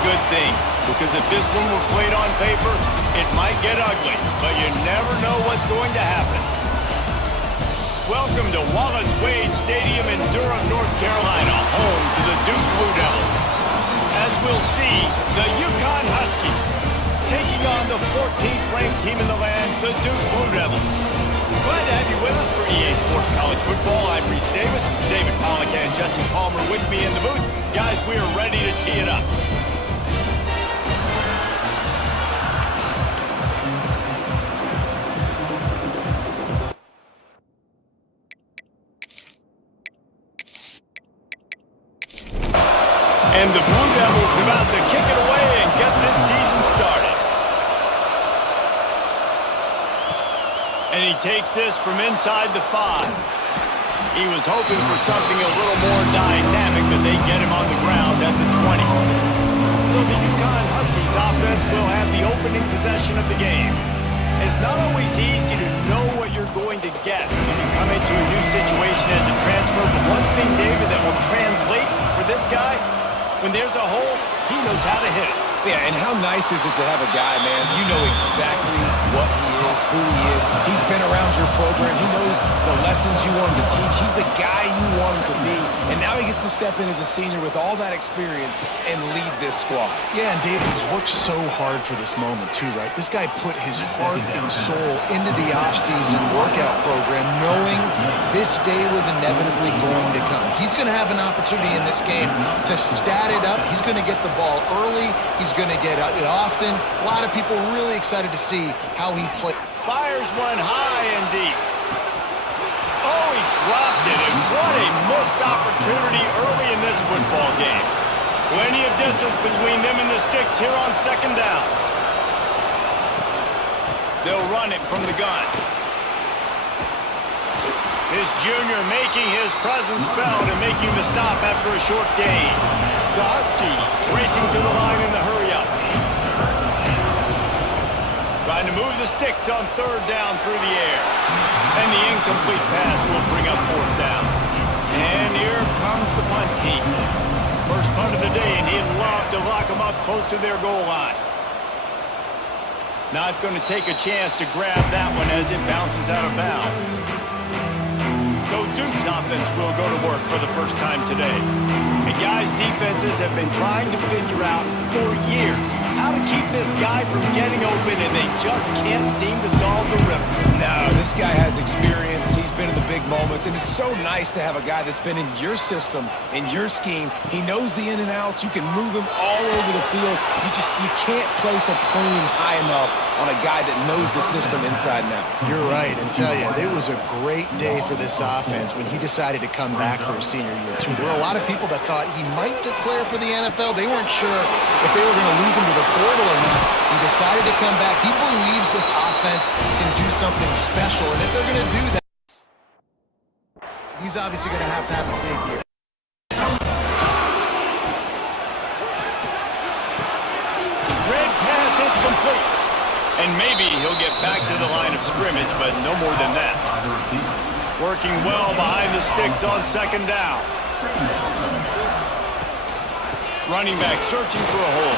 good thing, because if this one were played on paper, it might get ugly, but you never know what's going to happen. Welcome to Wallace Wade Stadium in Durham, North Carolina, home to the Duke Blue Devils. As we'll see, the UConn Huskies taking on the 14th ranked team in the land, the Duke Blue Devils. Glad to have you with us for EA Sports College Football. I'm Reese Davis, David Pollock and Jesse Palmer with me in the booth. Guys, we are ready to tee it up. And the Blue Devils about to kick it away and get this season started. And he takes this from inside the 5. He was hoping for something a little more dynamic, but they get him on the ground at the 20. So the UConn Huskies offense will have the opening possession of the game. It's not always easy to know what you're going to get when you come into a new situation as a transfer, but one thing, David, that will translate for this guy, when there's a hole, he knows how to hit it. Yeah, and how nice is it to have a guy, man, you know exactly what he is, who he is. He's been around your program. He knows the lessons you want him to teach. He's the guy you want him to be. And now he gets to step in as a senior with all that experience and lead this squad. Yeah, and David, he's worked so hard for this moment, too, right? This guy put his heart and soul into the offseason workout program, knowing this day was inevitably going to come. He's going to have an opportunity in this game to stat it up. He's going to get the ball early. He's going to get it often. A lot of people really excited to see how he plays. Fires one high and deep. Oh, he dropped it, and what a missed opportunity early in this football game. Plenty of distance between them and the sticks here on second down. They'll run it from the gun. This junior making his presence felt and making the stop after a short gain. The Huskies racing to the line in the hurry-up. Trying to move the sticks on third down through the air. And the incomplete pass will bring up fourth down. And here comes the punt team. First punt of the day, and he'd love to lock them up close to their goal line. Not going to take a chance to grab that one as it bounces out of bounds. So Duke's offense will go to work for the first time today. And guys, defenses have been trying to figure out for years how to keep this guy from getting open, and they just can't seem to solve the riddle. No, this guy has experience. He's been in the big moments, and it's so nice to have a guy that's been in your system, in your scheme. He knows the in and outs. You can move him all over the field. You can't place a premium high enough on a guy that knows the system inside and out. You're right, and tell you, it was a great day for this offense when he decided to come back for his senior year, too. There were a lot of people that thought he might declare for the NFL. They weren't sure if they were going to lose him to the portal or not. He decided to come back. He believes this offense can do something special, and if they're going to do that, he's obviously going to have a big year. Red pass is complete. And maybe he'll get back to the line of scrimmage, but no more than that. Working well behind the sticks on second down. Running back searching for a hole.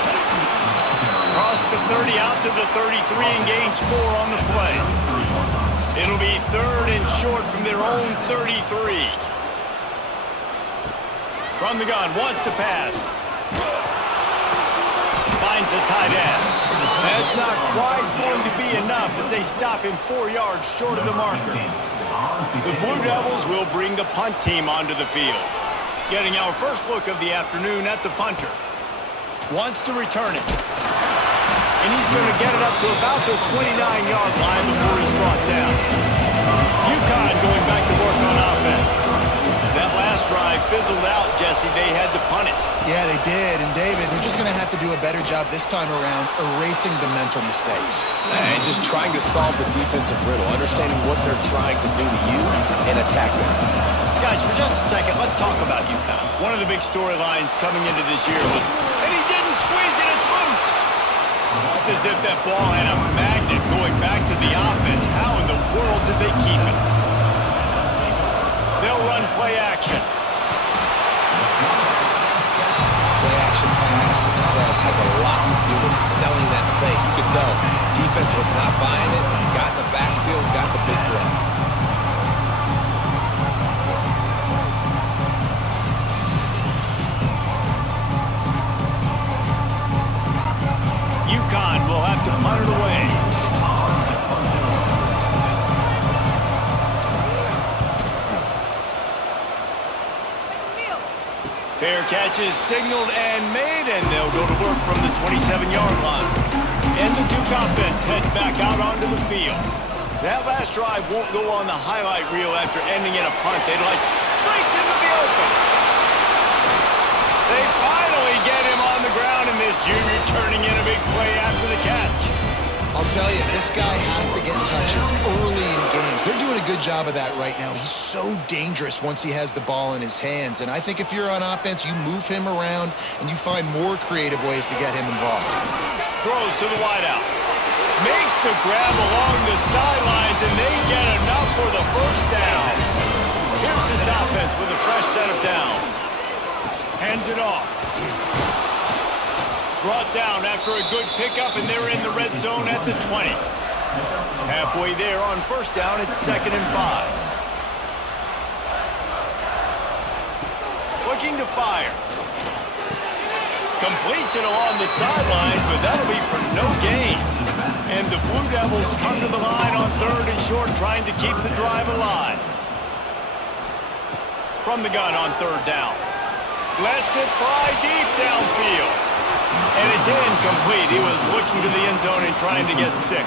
Across the 30 out to the 33 and gains 4 on the play. It'll be third and short from their own 33. From the gun, wants to pass. Finds a tight end. That's not quite going to be enough as they stop him 4 yards short of the marker. The Blue Devils will bring the punt team onto the field. Getting our first look of the afternoon at the punter. Wants to return it. And he's going to get it up to about the 29-yard line before he's brought down. UConn going back to work on offense. That last drive fizzled out, Jesse. They had to punt it. Yeah, they did. And, David, they're just going to have to do a better job this time around erasing the mental mistakes. And just trying to solve the defensive riddle, understanding what they're trying to do to you and attack them. Guys, for just a second, let's talk about UConn. One of the big storylines coming into this year was, and he didn't squeeze it, it's loose. It's as if that ball had a magnet going back to the offense. How in the world did they keep it? They'll run play action. Play action pass. success has a lot to do with selling that fake. You could tell defense was not buying it, got in the backfield, got the big play. UConn will have to punt it away. Fair catch is signaled and made, and they'll go to work from the 27-yard line. And the Duke offense heads back out onto the field. That last drive won't go on the highlight reel after ending in a punt. They'd like breaks into the open. They finally get him on the ground, and this junior turning in a big play after the catch. I'll tell you, this guy has to get touches early in games. They're doing a good job of that right now. He's so dangerous once he has the ball in his hands. And I think if you're on offense, you move him around and you find more creative ways to get him involved. Throws to the wideout. Makes the grab along the sidelines, and they get enough for the first down. Here's this offense with a fresh set of downs. Hands it off. Brought down after a good pickup, and they're in the red zone at the 20. Halfway there on first down, it's 2nd and 5. Looking to fire. Completes it along the sidelines, but that'll be for no gain. And the Blue Devils come to the line on 3rd and short, trying to keep the drive alive. From the gun on 3rd down. Lets it fly deep downfield. And it's incomplete. He was looking to the end zone and trying to get 6.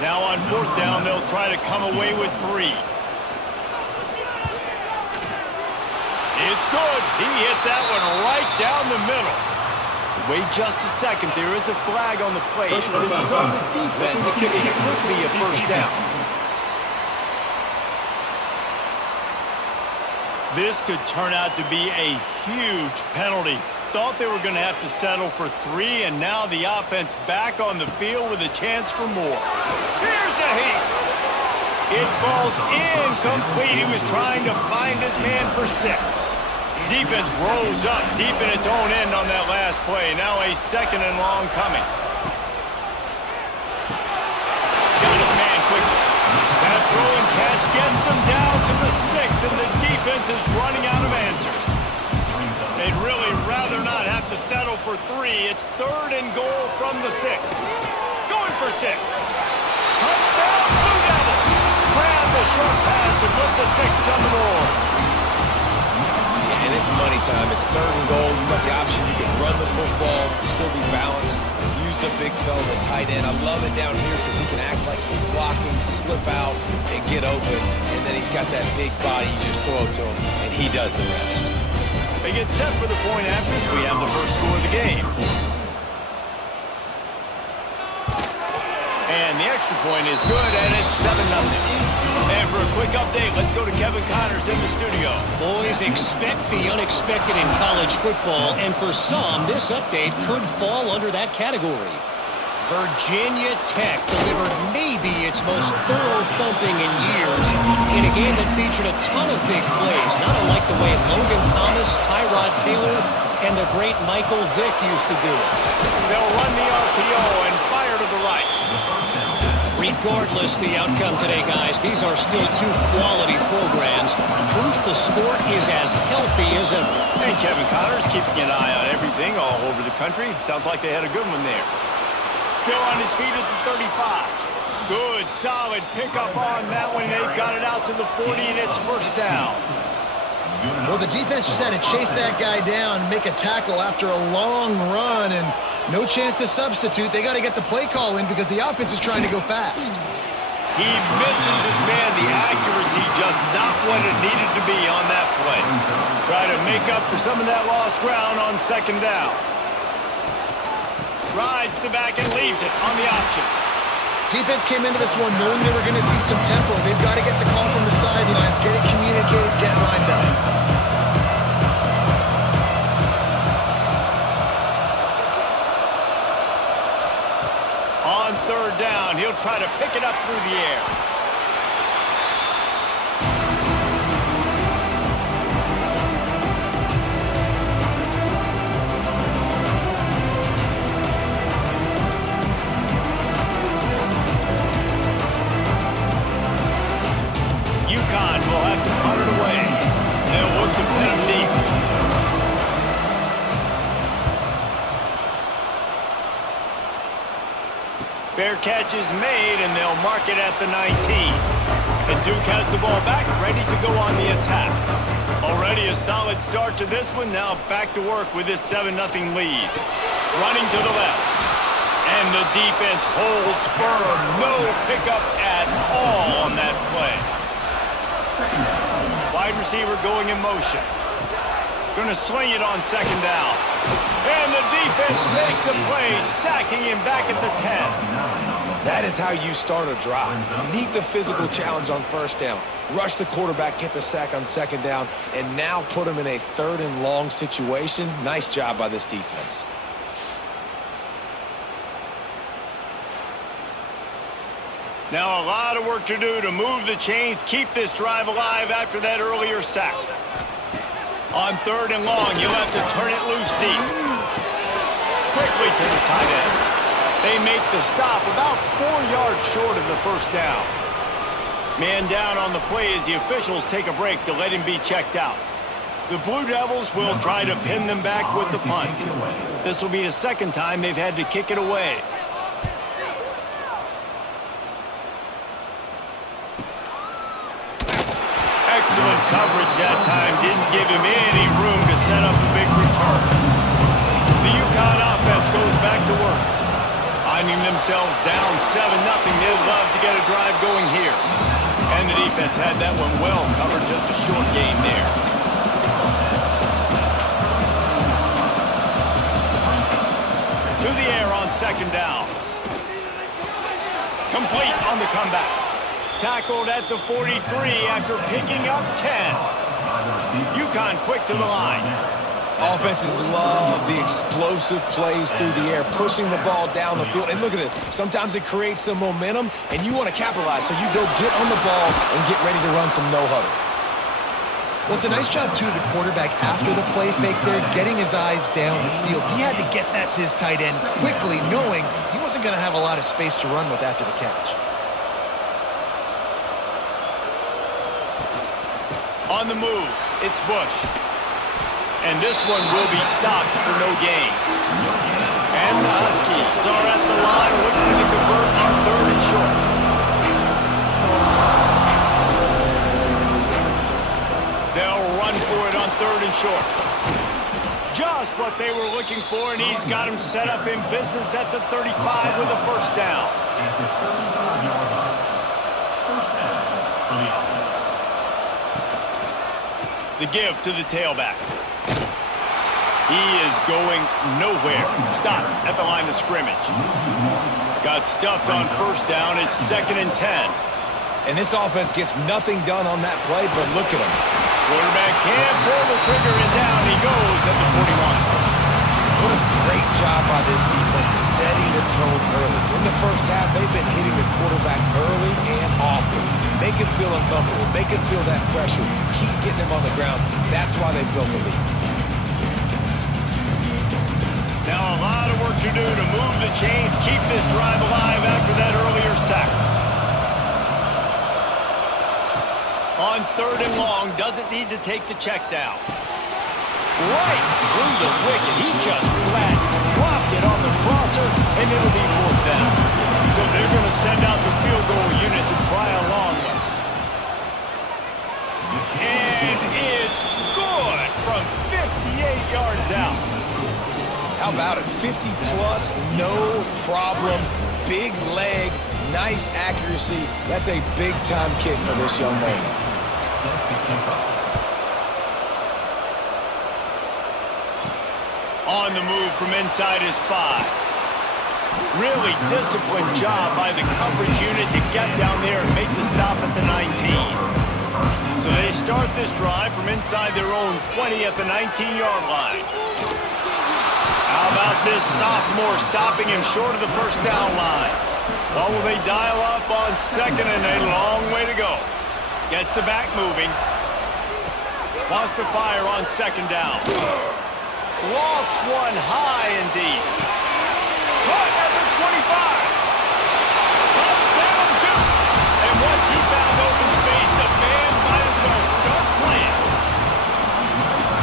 Now on 4th down, they'll try to come away with 3. It's good. He hit that one right down the middle. Wait just a second. There is a flag on the play. This is on the defense. It could be a first down. This could turn out to be a huge penalty. Thought they were going to have to settle for 3, and now the offense back on the field with a chance for more. Here's a heat. It falls incomplete. He was trying to find his man for 6. Defense rose up deep in its own end on that last play. Now a 2nd and long coming. Got his man quickly. That throw and catch gets them down to the 6, and the defense is running out of answers. They'd really rather not have to settle for 3. It's 3rd and goal from the 6. Going for 6. Touchdown, Blue Devils. Grab the short pass to put the 6 on the board. And it's money time. It's 3rd and goal. You got the option. You can run the football, still be balanced, use the big fella, the tight end. I love it down here because he can act like he's blocking, slip out, and get open. And then he's got that big body. You just throw it to him, and he does the rest. They get set for the point after as we have the first score of the game. And the extra point is good, and it's 7-0. And for a quick update, let's go to Kevin Connors in the studio. Boys, expect the unexpected in college football, and for some, this update could fall under that category. Virginia Tech delivered maybe its most thorough thumping in years in a game that featured a ton of big plays, not unlike the way Logan Thomas, Tyrod Taylor, and the great Michael Vick used to do it. They'll run the RPO and fire to the right. Regardless the outcome today, guys, these are still 2 quality programs. Proof the sport is as healthy as ever. And Kevin Connors keeping an eye on everything all over the country. Sounds like they had a good one there. Still on his feet at the 35. Good, solid pickup on that one. They've got it out to the 40, and it's first down. Well, the defense just had to chase that guy down, make a tackle after a long run, and no chance to substitute. They got to get the play call in because the offense is trying to go fast. He misses his man. The accuracy just not what it needed to be on that play. Try to make up for some of that lost ground on 2nd down. Rides the back and leaves it on the option. Defense came into this one knowing they were going to see some tempo. They've got to get the call from the sidelines, get it communicated, get lined up. On 3rd down, he'll try to pick it up through the air. Fair catch is made, and they'll mark it at the 19. And Duke has the ball back, ready to go on the attack. Already a solid start to this one. Now back to work with this 7-0 lead. Running to the left. And the defense holds firm. No pickup at all on that play. Wide receiver going in motion. Going to sling it on 2nd down. And the defense makes a play, sacking him back at the 10. That is how you start a drive. Meet the physical challenge on 1st down. Rush the quarterback, get the sack on 2nd down, and now put him in a 3rd and long situation. Nice job by this defense. Now a lot of work to do to move the chains, keep this drive alive after that earlier sack. On 3rd and long, you'll have to turn it loose deep. Quickly to the tight end. They make the stop about 4 yards short of the 1st down. Man down on the play as the officials take a break to let him be checked out. The Blue Devils will try to pin them back with the punt. This will be the 2nd time they've had to kick it away. Excellent coverage that time. Didn't give him any room to set up a big return. The UConn offense goes back to work. Finding themselves down 7-0, they'd love to get a drive going here. And the defense had that one well covered, just a short game there. To the air on 2nd down. Complete on the comeback. Tackled at the 43 after picking up 10. UConn quick to the line. Offenses love the explosive plays through the air, pushing the ball down the field. And look at this. Sometimes it creates some momentum, and you want to capitalize. So you go get on the ball and get ready to run some no-huddle. Well, it's a nice job, too, of the quarterback after the play fake there, getting his eyes down the field. He had to get that to his tight end quickly, knowing he wasn't going to have a lot of space to run with after the catch. On the move, it's Bush. And this one will be stopped for no gain. And the Huskies are at the line looking to convert on 3rd and short. They'll run for it on 3rd and short. Just what they were looking for, and he's got him set up in business at the 35 with a 1st down. The give to the tailback. He is going nowhere. Stop at the line of scrimmage. Got stuffed on 1st down. It's 2nd and 10. And this offense gets nothing done on that play, but look at him. Quarterback can't pull the trigger, and down he goes at the 41. What a great job by this defense setting the tone early. In the 1st half, they've been hitting the quarterback early and often. Make him feel uncomfortable. Make him feel that pressure. Keep getting him on the ground. That's why they built the lead. Now a lot of work to do to move the chains, keep this drive alive after that earlier sack. On 3rd and long, doesn't need to take the check down. Right through the wicket. He just flat dropped it on the crosser, and it'll be 4th down. So they're going to send out the field goal unit to try a long one. And it's good from 58 yards out. How about it? 50-plus, no problem. Big leg, nice accuracy. That's a big-time kick for this young man. On the move from inside his 5. Really disciplined job by the coverage unit to get down there and make the stop at the 19. So they start this drive from inside their own 20 at the 19-yard line. How about this sophomore stopping him short of the 1st down line? Well, will they dial up on 2nd and a long way to go? Gets the back moving. Wants to fire on 2nd down. Lofts one high and deep. Caught at the 25. Touchdown Duke. And once he found open space, the man might as well start playing.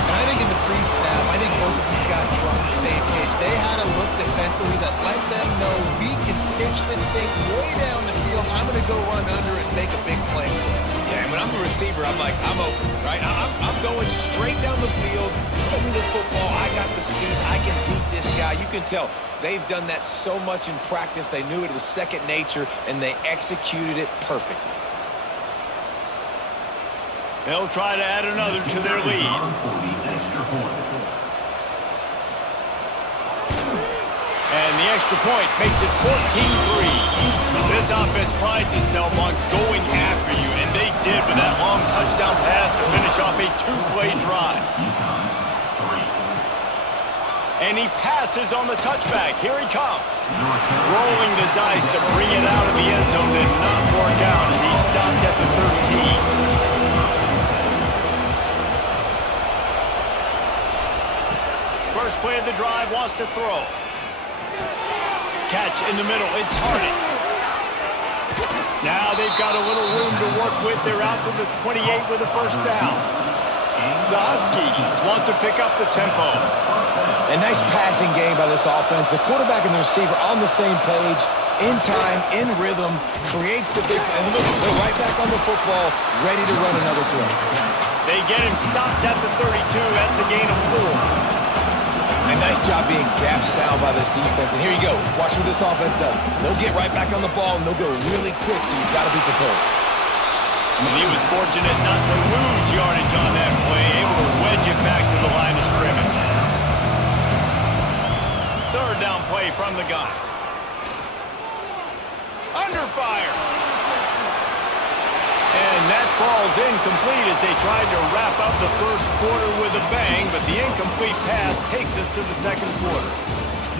And I think in the pre-snap, I think both of these guys were on the same page. They had a look defensively that let them know we can pitch this thing way down the field. I'm going to go run under and make a big play. Yeah, and when I'm a receiver, I'm like, I'm open, right? I'm going straight down the field. Throw me the football. I got the speed. I can beat this guy. You can tell they've done that so much in practice. They knew it was second nature, and they executed it perfectly. They'll try to add another to their lead. And the extra point makes it 14-3. This offense prides itself on going after you, and they did with that long touchdown pass to finish off a two-play drive. And he passes on the touchback. Here he comes. Rolling the dice to bring it out of the end zone did not work out as he stopped at the 13. First play of the drive, wants to throw. Catch in the middle, it's Hardy. Now they've got a little room to work with. They're out to the 28 with a first down. The Huskies want to pick up the tempo. A nice passing game by this offense. The quarterback and the receiver on the same page, in time, in rhythm, creates the big play. Look, they're right back on the football, ready to run another play. They get him stopped at the 32. That's a gain of 4. A nice job being gap sound by this defense. And here you go. Watch what this offense does. They'll get right back on the ball, and they'll go really quick, so you've got to be prepared. And he was fortunate not to lose yardage on that play, able to wedge it back to the line of scrimmage. Third down play from the gun. Under fire. And that falls incomplete as they tried to wrap up the first quarter with a bang, but the incomplete pass takes us to the second quarter.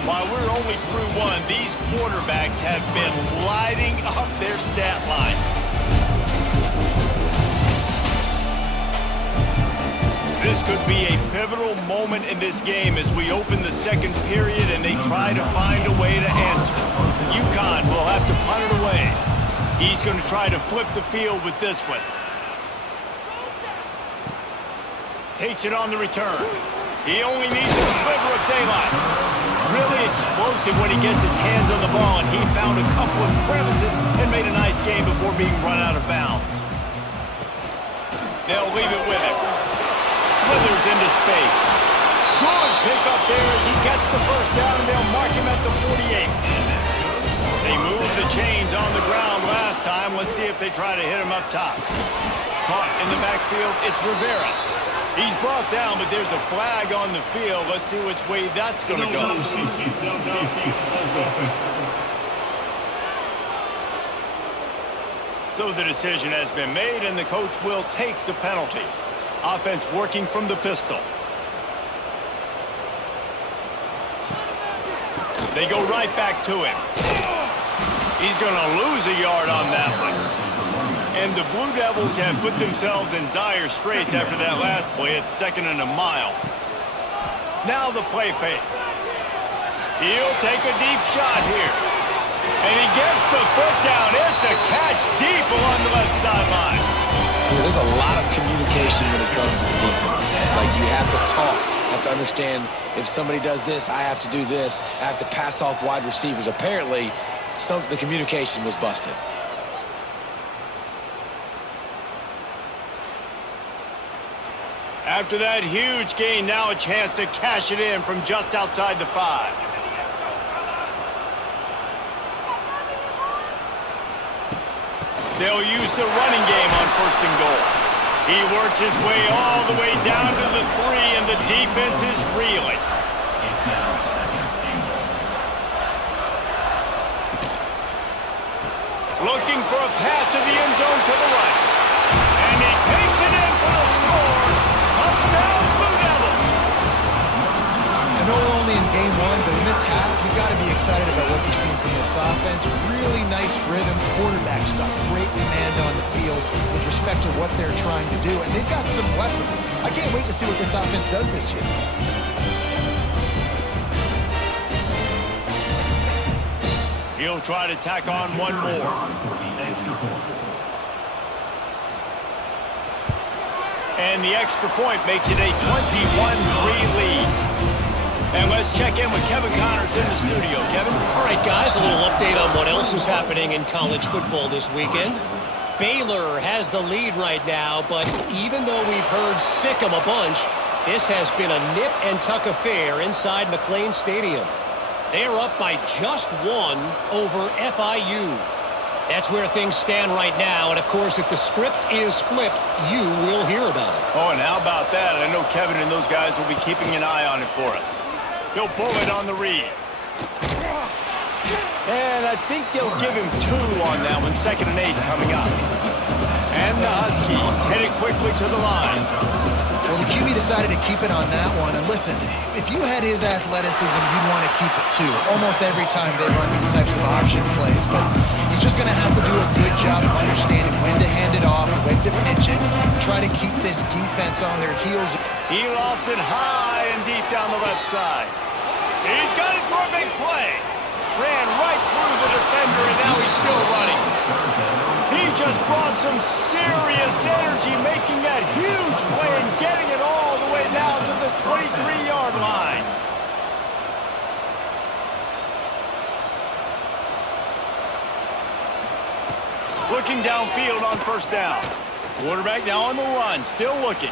While we're only through one, these quarterbacks have been lighting up their stat line. This could be a pivotal moment in this game as we open the second period and they try to find a way to answer. UConn will have to punt it away. He's going to try to flip the field with this one. Takes it on the return. He only needs a sliver of daylight. Really explosive when he gets his hands on the ball, and he found a couple of crevices and made a nice game before being run out of bounds. They'll leave it with him. Slithers into space. Good pickup there as he gets the first down, and they'll mark him at the 48. They moved the chains on the ground last time. Let's see if they try to hit him up top. Caught in the backfield, it's Rivera. He's brought down, but there's a flag on the field. Let's see which way that's going to go. So the decision has been made, and the coach will take the penalty. Offense working from the pistol. They go right back to him. He's going to lose a yard on that one. And the Blue Devils have put themselves in dire straits after that last play. It's 2nd and a mile. Now the play fake. He'll take a deep shot here. And he gets the foot down. It's a catch deep along the left sideline. There's a lot of communication when it comes to defenses. Like, you have to talk. You have to understand if somebody does this, I have to do this. I have to pass off wide receivers. Apparently, the communication was busted. After that huge gain, now a chance to cash it in from just outside the 5. They'll use the running game on 1st and goal. He works his way all the way down to the 3, and the defense is reeling. Looking for a path to the end zone to the right. And he takes it in for the score. Touchdown, Blue Devils. I know we're only in game 1, but in this half, you've got to be excited about what you've seen from this offense. Really nice rhythm. Quarterback's got great command on the field with respect to what they're trying to do. And they've got some weapons. I can't wait to see what this offense does this year. He'll try to tack on one more. And the extra point makes it a 21-3 lead. And let's check in with Kevin Connors in the studio. Kevin? All right, guys, a little update on what else is happening in college football this weekend. Baylor has the lead right now, but even though we've heard sick 'em a bunch, this has been a nip-and-tuck affair inside McLean Stadium. They're up by just one over FIU. That's where things stand right now, and of course, if the script is flipped, you will hear about it. Oh, and how about that? I know Kevin and those guys will be keeping an eye on it for us. He'll pull it on the read. And I think they'll give him 2 on that one, 2nd and 8 coming up. And the Huskies headed quickly to the line. Well, the QB decided to keep it on that one. And listen, if you had his athleticism, you'd want to keep it too. Almost every time they run these types of option plays. But he's just going to have to do a good job of understanding when to hand it off, when to pitch it, and try to keep this defense on their heels. He lofts it high and deep down the left side. He's got it for a big play. Ran right through the defender, and now he's still running. He just brought some serious energy, making that huge play and getting it all the way down to the 23-yard line. Looking downfield on 1st down. Quarterback now on the run, still looking.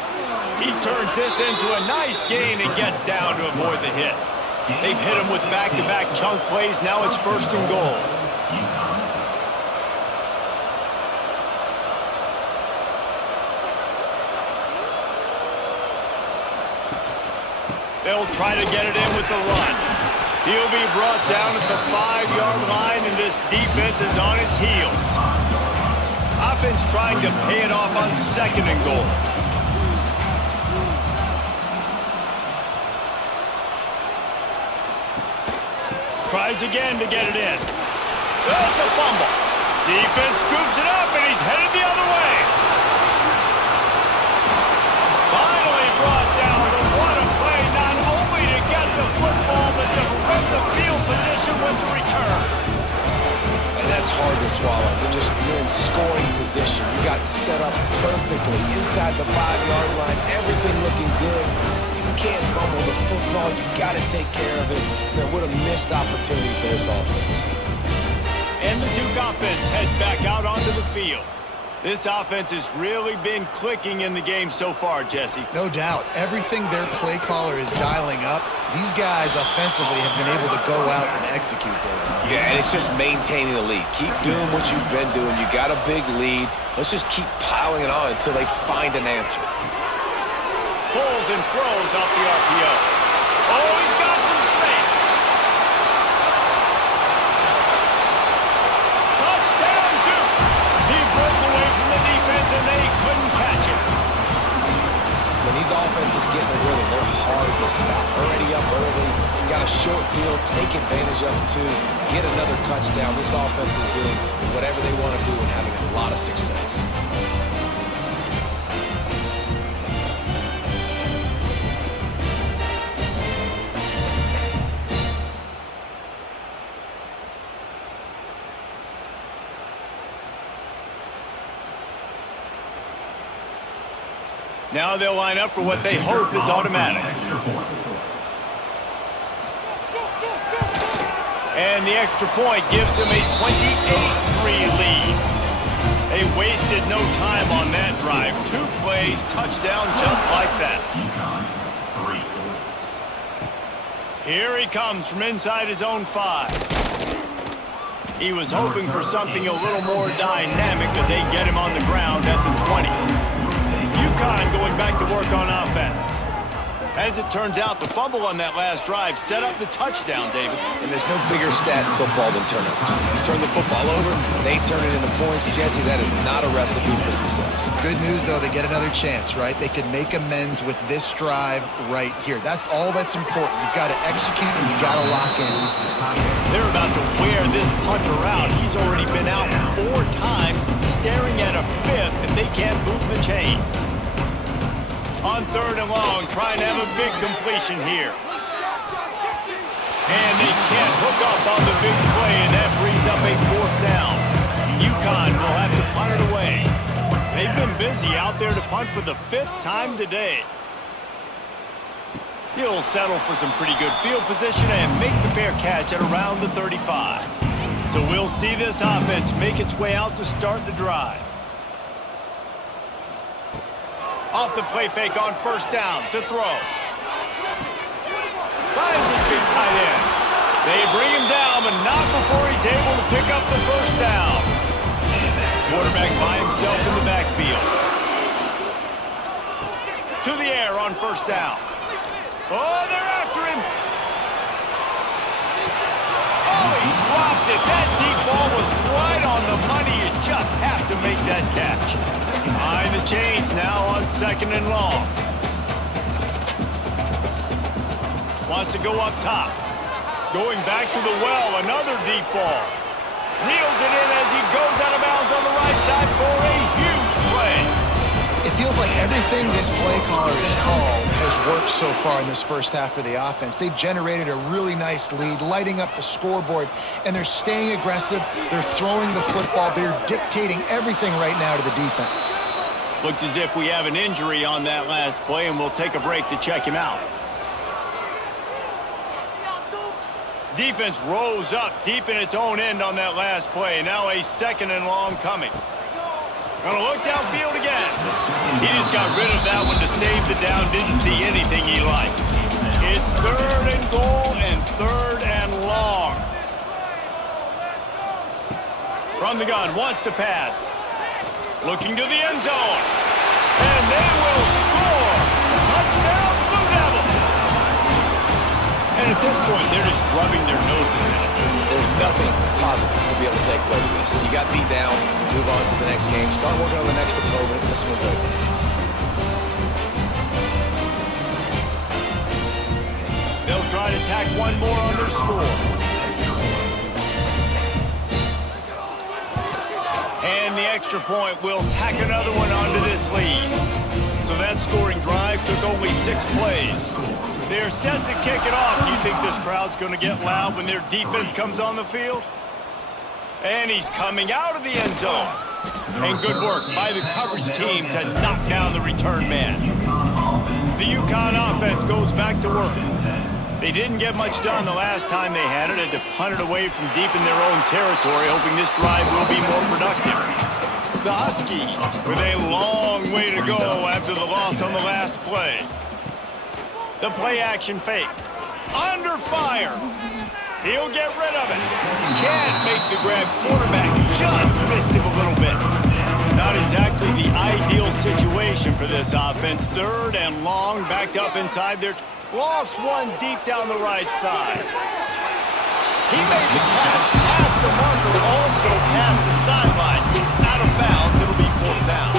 He turns this into a nice gain and gets down to avoid the hit. They've hit him with back-to-back chunk plays. Now it's 1st and goal. They'll try to get it in with the run. He'll be brought down at the 5-yard line, and this defense is on its heels. Offense trying to pay it off on 2nd and goal. Tries again to get it in. It's a fumble. Defense scoops it up, and he's headed the other way. Finally brought down, but what a play, not only to get the football, but to win the field position with the return. And that's hard to swallow. You're in scoring position. You got set up perfectly inside the 5-yard line. Everything looking good. You can't fumble the football. You got to take care of it. Man, what a missed opportunity for this offense. And the Duke offense heads back out onto the field. This offense has really been clicking in the game so far, Jesse. No doubt. Everything their play caller is dialing up, these guys offensively have been able to go out and execute, David. Yeah, and it's just maintaining the lead. Keep doing what you've been doing. You got a big lead. Let's just keep piling it on until they find an answer. Pulls and throws off the RPO. Oh, he's got some space. Touchdown, Duke. He broke away from the defense, and they couldn't catch him. When these offenses get in the rhythm, they're hard to stop. Already up early, got a short field, take advantage of it too, get another touchdown. This offense is doing whatever they want to do and having a lot of success. Now they'll line up for what they hope is automatic. And the extra point gives them a 28-3 lead. They wasted no time on that drive. 2 plays, touchdown just like that. Here he comes from inside his own 5. He was hoping for something a little more dynamic, but they get him on the ground at the 20. UConn going back to work on offense. As it turns out, the fumble on that last drive set up the touchdown, David. And there's no bigger stat in football than turnovers. You turn the football over, they turn it into points. Jesse, that is not a recipe for success. Good news, though, they get another chance, right? They can make amends with this drive right here. That's all that's important. You've got to execute and you've got to lock in. They're about to wear this punter out. He's already been out 4 times, staring at a 5th if they can't move the chains. On 3rd and long, trying to have a big completion here. And they can't hook up on the big play, and that brings up a 4th down. UConn will have to punt it away. They've been busy out there to punt for the 5th time today. He'll settle for some pretty good field position and make the fair catch at around the 35. So we'll see this offense make its way out to start the drive. Off the play fake on first down to throw. Finds his big tight end. They bring him down, but not before he's able to pick up the first down. Quarterback by himself in the backfield. To the air on first down. Oh, they're after him. Oh, he dropped it. That deep ball was right on the money. You just have to make that catch. Behind the chains now on 2nd and long. Wants to go up top. Going back to the well, another deep ball. Reels it in as he goes out of bounds on the right side for a huge play. It feels like everything this play caller has called has worked so far in this first half for the offense. They've generated a really nice lead, lighting up the scoreboard, and they're staying aggressive. They're throwing the football. They're dictating everything right now to the defense. Looks as if we have an injury on that last play, and we'll take a break to check him out. Defense rose up deep in its own end on that last play. Now a 2nd and long coming. Gonna look downfield again. He just got rid of that one to save the down. Didn't see anything he liked. It's 3rd and goal and 3rd and long. From the gun, wants to pass. Looking to the end zone. And they will score. Touchdown, Blue Devils. And at this point, they're just rubbing their noses in it. There's nothing positive to be able to take away from this. You got beat down, move on to the next game, start working on the next opponent, this one's over. They'll try to tack one more on their score. And the extra point will tack another one onto this lead. So that scoring drive took only 6 plays. They're set to kick it off. Do you think this crowd's going to get loud when their defense comes on the field? And he's coming out of the end zone. And good work by the coverage team to knock down the return man. The UConn offense goes back to work. They didn't get much done the last time they had it. Had to punt it away from deep in their own territory, hoping this drive will be more productive. The Huskies with a long way to go after the loss on the last play. The play action fake. Under fire. He'll get rid of it. Can't make the grab. Quarterback just missed him a little bit. Not exactly the ideal situation for this offense. 3rd and long, backed up inside their... Lost one deep down the right side. He made the catch past the marker, also past the sideline. He's out of bounds. It'll be 4th down.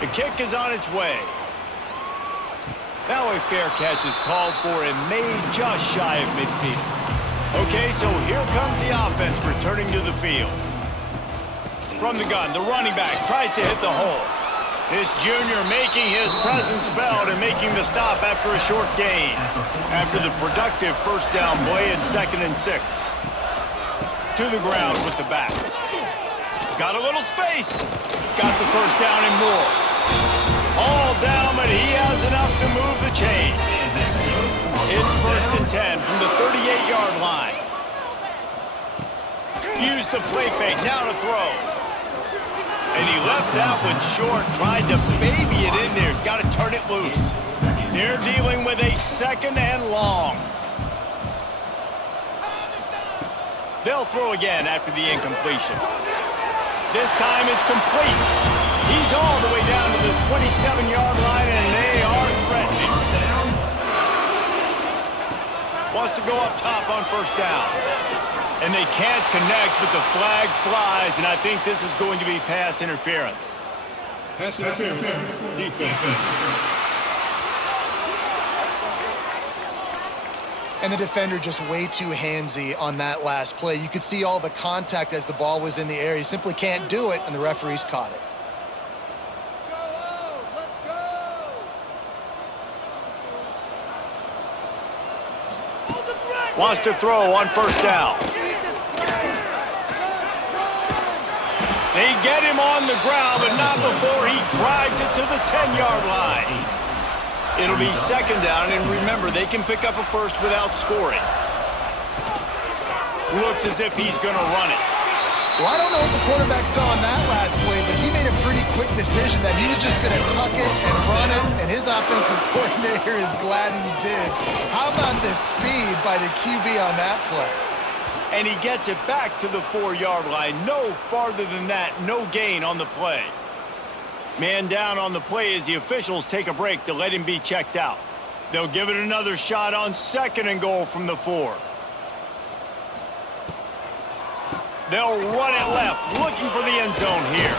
The kick is on its way. Now a fair catch is called for and made just shy of midfield. Okay, so here comes the offense returning to the field. From the gun, the running back tries to hit the hole. This junior making his presence felt and making the stop after a short gain. After the productive first down play at 2nd and 6. To the ground with the back. Got a little space. Got the first down and more. All down, but he has enough to move the chains. It's 1st and 10 from the 38-yard line. Use the play fake, now to throw. And he left that one short, tried to baby it in there. He's got to turn it loose. They're dealing with a 2nd and long. They'll throw again after the incompletion. This time it's complete. He's all the way down to the 27-yard line, and they are threatening. Wants to go up top on first down. And they can't connect, but the flag flies, and I think this is going to be pass interference. Pass interference, defense. And the defender just way too handsy on that last play. You could see all the contact as the ball was in the air. He simply can't do it, and the referees caught it. Wants to throw on first down. They get him on the ground, but not before he drives it to the 10-yard line. It'll be second down, and remember, they can pick up a first without scoring. Looks as if he's going to run it. Well, I don't know what the quarterback saw on that last play, but he made a pretty quick decision that he was just going to tuck it and run it, and his offensive coordinator is glad he did. How about the speed by the QB on that play? And he gets it back to the 4-yard line. No farther than that, no gain on the play. Man down on the play as the officials take a break to let him be checked out. They'll give it another shot on second and goal from the 4. They'll run it left, looking for the end zone here.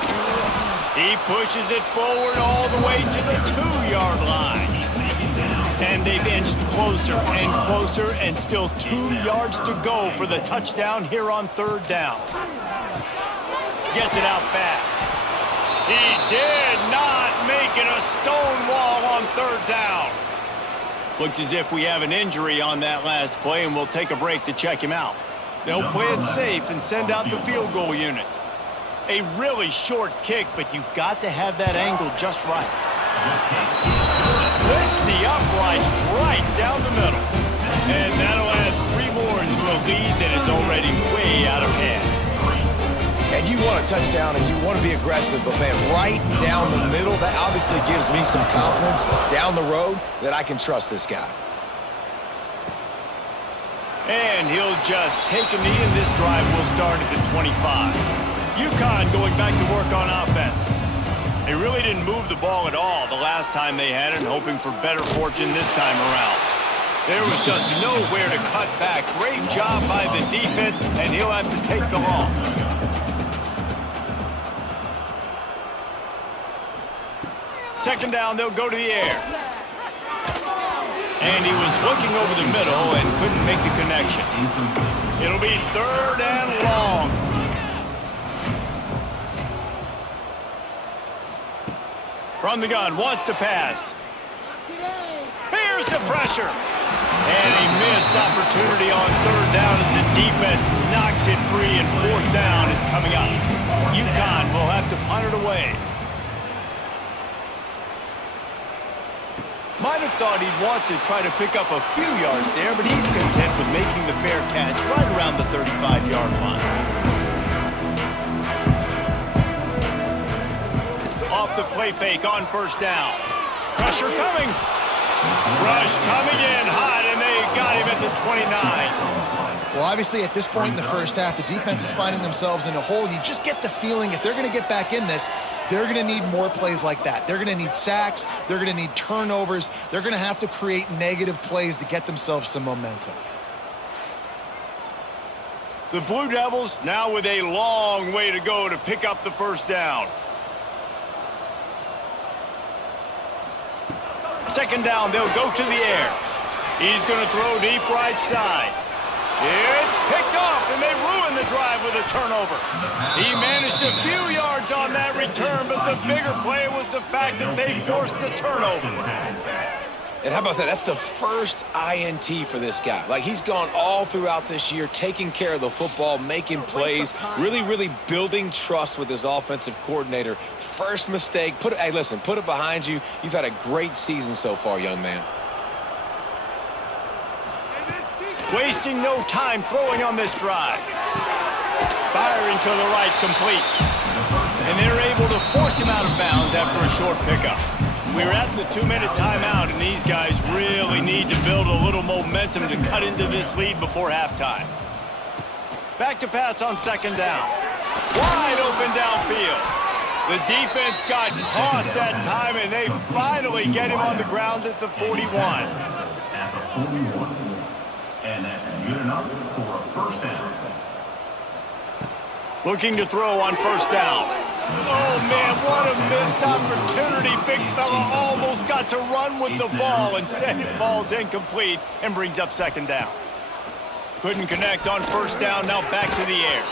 He pushes it forward all the way to the 2-yard line. And they've inched closer and closer, and still 2 yards to go for the touchdown here on third down. Gets it out fast. He did not make it a stone wall on third down. Looks as if we have an injury on that last play, and we'll take a break to check him out. They'll play it safe and send out the field goal unit. A really short kick, but you've got to have that angle just right. Splits the uprights right down the middle. And that'll add 3 more to a lead that is already way out of hand. And you want a touchdown and you want to be aggressive, but man, right down the middle, that obviously gives me some confidence down the road that I can trust this guy. And he'll just take a knee, and this drive will start at the 25. UConn going back to work on offense. They really didn't move the ball at all the last time they had it, and hoping for better fortune this time around. There was just nowhere to cut back. Great job by the defense, and he'll have to take the loss. Second down, they'll go to the air. And he was looking over the middle and couldn't make the connection. It'll be third and long. From the gun, wants to pass. Here's the pressure. And a missed opportunity on third down as the defense knocks it free, and fourth down is coming up. UConn will have to punt it away. Might have thought he'd want to try to pick up a few yards there, but he's content with making the fair catch right around the 35-yard line. Off the play fake on first down. Pressure coming. Rush coming in hot, and they got him at the 29. Well, obviously, at this point in the first half, the defense is finding themselves in a hole. You just get the feeling if they're going to get back in this, they're going to need more plays like that. They're going to need sacks. They're going to need turnovers. They're going to have to create negative plays to get themselves some momentum. The Blue Devils now with a long way to go to pick up the first down. Second down, they'll go to the air. He's going to throw deep right side. It's picked off, and they ruin the drive with a turnover. He managed a few yards on that return, but the bigger play was the fact that they forced the turnover. And how about that? That's the first INT for this guy. Like, he's gone all throughout this year, taking care of the football, making plays, really building trust with his offensive coordinator. First mistake. Hey, listen, put it behind you. You've had a great season so far, young man. Wasting no time throwing on this drive. Firing to the right, complete. And they're able to force him out of bounds after a short pickup. We're at the 2-minute timeout, and these guys really need to build a little momentum to cut into this lead before halftime. Back to pass on second down. Wide open downfield. The defense got caught that time, and they finally get him on the ground at the 41. At the 41. And that's good enough for a first down. Looking to throw on first down. Oh, man, what a missed opportunity. Big fella almost got to run with the ball. Instead, it falls incomplete and brings up second down. Couldn't connect on first down, now back to the air.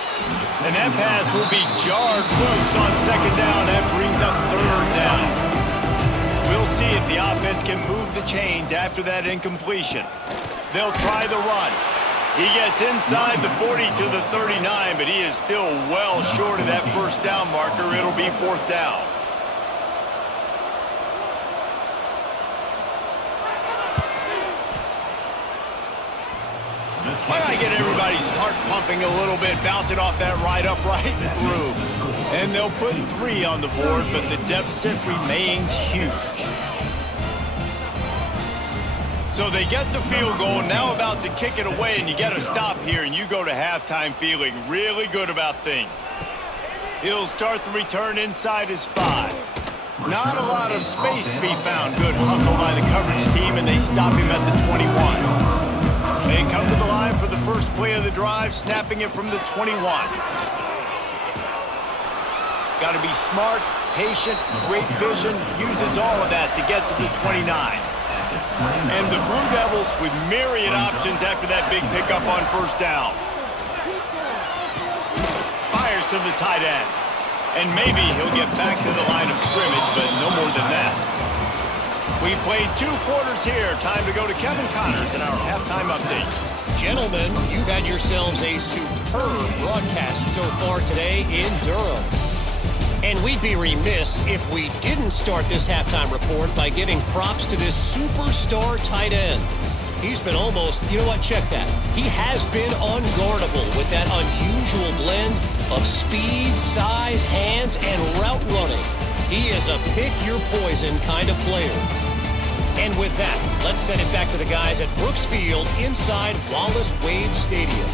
And that pass will be jarred loose on second down. That brings up third down. We'll see if the offense can move the chains after that incompletion. They'll try the run. He gets inside the 40 to the 39, but he is still well short of that first down marker. It'll be fourth down. Why not get everybody's heart pumping a little bit, bouncing off that right up, right and through. And they'll put 3 on the board, but the deficit remains huge. So they get the field goal, now about to kick it away, and you get a stop here, and you go to halftime feeling really good about things. He'll start the return inside his 5. Not a lot of space to be found. Good hustle by the coverage team, and they stop him at the 21. They come to the line for the first play of the drive, snapping it from the 21. Got to be smart, patient, great vision, uses all of that to get to the 29. And the Blue Devils with myriad options after that big pickup on first down. Fires to the tight end. And maybe he'll get back to the line of scrimmage, but no more than that. We played 2 quarters here. Time to go to Kevin Connors in our halftime update. Gentlemen, you've had yourselves a superb broadcast so far today in Durham. And we'd be remiss if we didn't start this halftime report by giving props to this superstar tight end. He's been almost, you know what, check that. He has been unguardable with that unusual blend of speed, size, hands, and route running. He is a pick-your-poison kind of player. And with that, let's send it back to the guys at Brooks Field inside Wallace Wade Stadium.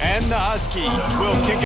And the Huskies will kick it.